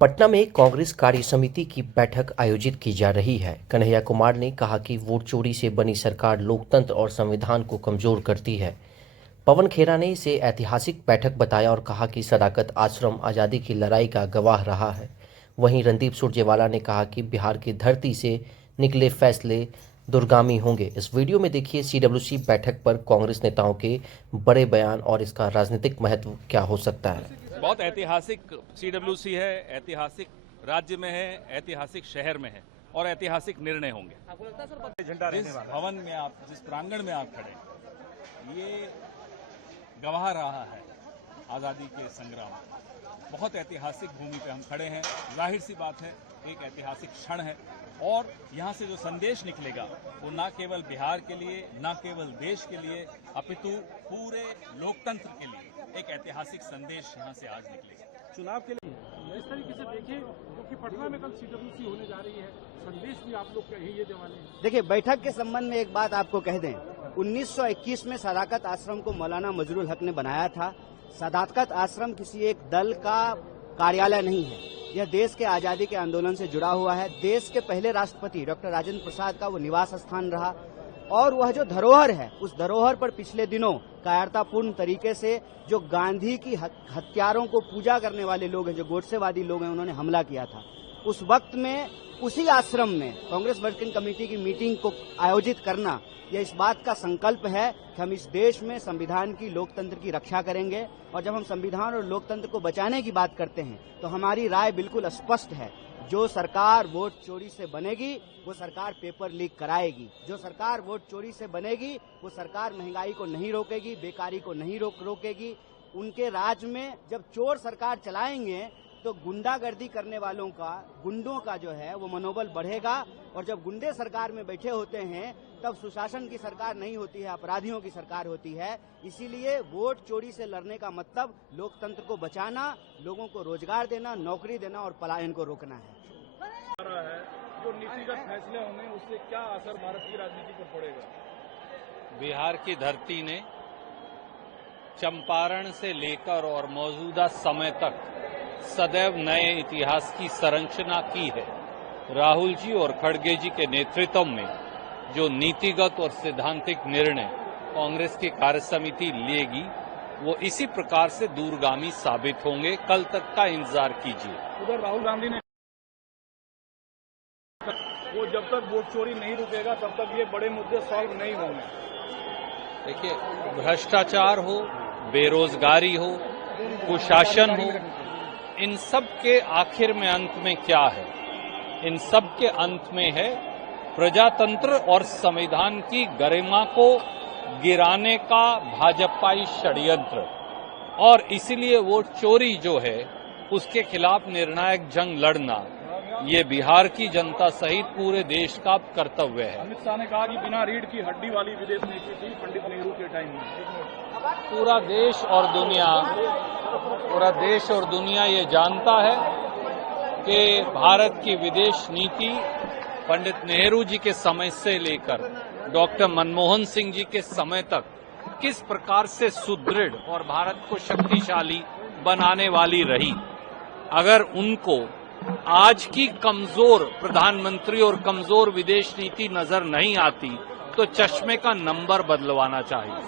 पटना में कांग्रेस कार्य समिति की बैठक आयोजित की जा रही है। कन्हैया कुमार ने कहा कि वोट चोरी से बनी सरकार लोकतंत्र और संविधान को कमजोर करती है। पवन खेरा ने इसे ऐतिहासिक बैठक बताया और कहा कि सदाकत आश्रम आज़ादी की लड़ाई का गवाह रहा है। वहीं रणदीप सुरजेवाला ने कहा कि बिहार की धरती से निकले फैसले दूरगामी होंगे। इस वीडियो में देखिए सीडब्ल्यूसी बैठक पर कांग्रेस नेताओं के बड़े बयान और इसका राजनीतिक महत्व क्या हो सकता है। बहुत ऐतिहासिक सीडब्ल्यूसी है, ऐतिहासिक राज्य में है, ऐतिहासिक शहर में है और ऐतिहासिक निर्णय होंगे। आपको लगता है सर जिस भवन में आप, जिस प्रांगण में आप खड़े हैं, ये गवाह रहा है आज़ादी के संग्राम। बहुत ऐतिहासिक भूमि पे हम खड़े हैं। जाहिर सी बात है, एक ऐतिहासिक क्षण है और यहाँ से जो संदेश निकलेगा वो न केवल बिहार के लिए, न केवल देश के लिए, अपितु पूरे लोकतंत्र के लिए एक ऐतिहासिक संदेश यहाँ से आज निकलेगा। चुनाव के लिए इस तरीके से देखें, क्योंकि पटना में कल सीडब्ल्यूसी होने जा रही है, संदेश भी आप लोग ये देने वाले हैं। देखिए, बैठक के संबंध में एक बात आपको कह दें, 1921 में सदाकत आश्रम को मौलाना मजरुल हक ने बनाया था। सदाकत आश्रम किसी एक दल का कार्यालय नहीं है, यह देश के आजादी के आंदोलन से जुड़ा हुआ है। देश के पहले राष्ट्रपति डॉक्टर राजेंद्र प्रसाद का वो निवास स्थान रहा और वह जो धरोहर है, उस धरोहर पर पिछले दिनों कायरतापूर्ण तरीके से जो गांधी की हत्यारों को पूजा करने वाले लोग हैं, जो गोडसेवादी लोग हैं, उन्होंने हमला किया था। उस वक्त में उसी आश्रम में कांग्रेस वर्किंग कमेटी की मीटिंग को आयोजित करना, यह इस बात का संकल्प है कि हम इस देश में संविधान की, लोकतंत्र की रक्षा करेंगे। और जब हम संविधान और लोकतंत्र को बचाने की बात करते हैं तो हमारी राय बिल्कुल स्पष्ट है। जो सरकार वोट चोरी से बनेगी वो सरकार पेपर लीक कराएगी। जो सरकार वोट चोरी से बनेगी वो सरकार महंगाई को नहीं रोकेगी, बेकारी को नहीं रोकेगी। उनके राज में जब चोर सरकार चलाएंगे तो गुंडागर्दी करने वालों का, गुंडों का जो है वो मनोबल बढ़ेगा। और जब गुंडे सरकार में बैठे होते हैं तब सुशासन की सरकार नहीं होती है, अपराधियों की सरकार होती है। इसीलिए वोट चोरी से लड़ने का मतलब लोकतंत्र को बचाना, लोगों को रोजगार देना, नौकरी देना और पलायन को रोकना है। जो नीतिगत फैसले होंगे उससे क्या असर भारत की राजनीति पर पड़ेगा? बिहार की धरती ने चंपारण से लेकर और मौजूदा समय तक सदैव नए इतिहास की संरचना की है। राहुल जी और खड़गे जी के नेतृत्व में जो नीतिगत और सैद्धांतिक निर्णय कांग्रेस की कार्य समिति लेगी वो इसी प्रकार से दूरगामी साबित होंगे। कल तक का इंतजार कीजिए। उधर राहुल गांधी ने वो जब तक वोट चोरी नहीं रुकेगा तब तक ये बड़े मुद्दे सॉल्व नहीं होंगे। देखिए, भ्रष्टाचार हो, बेरोजगारी हो, कुशासन हो, इन सब के आखिर में अंत में क्या है? इन सब के अंत में है प्रजातंत्र और संविधान की गरिमा को गिराने का भाजपाई षड्यंत्र। और इसलिए वोट चोरी जो है उसके खिलाफ निर्णायक जंग लड़ना ये बिहार की जनता सहित पूरे देश का कर्तव्य है। अमित शाह ने कहा कि बिना रीढ़ की हड्डी वाली विदेश नीति थी पंडित नेहरू के टाइम में। पूरा देश और दुनिया ये जानता है कि भारत की विदेश नीति पंडित नेहरू जी के समय से लेकर डॉक्टर मनमोहन सिंह जी के समय तक किस प्रकार से सुदृढ़ और भारत को शक्तिशाली बनाने वाली रही। अगर उनको आज की कमजोर प्रधानमंत्री और कमजोर विदेश नीति नजर नहीं आती तो चश्मे का नंबर बदलवाना चाहिए।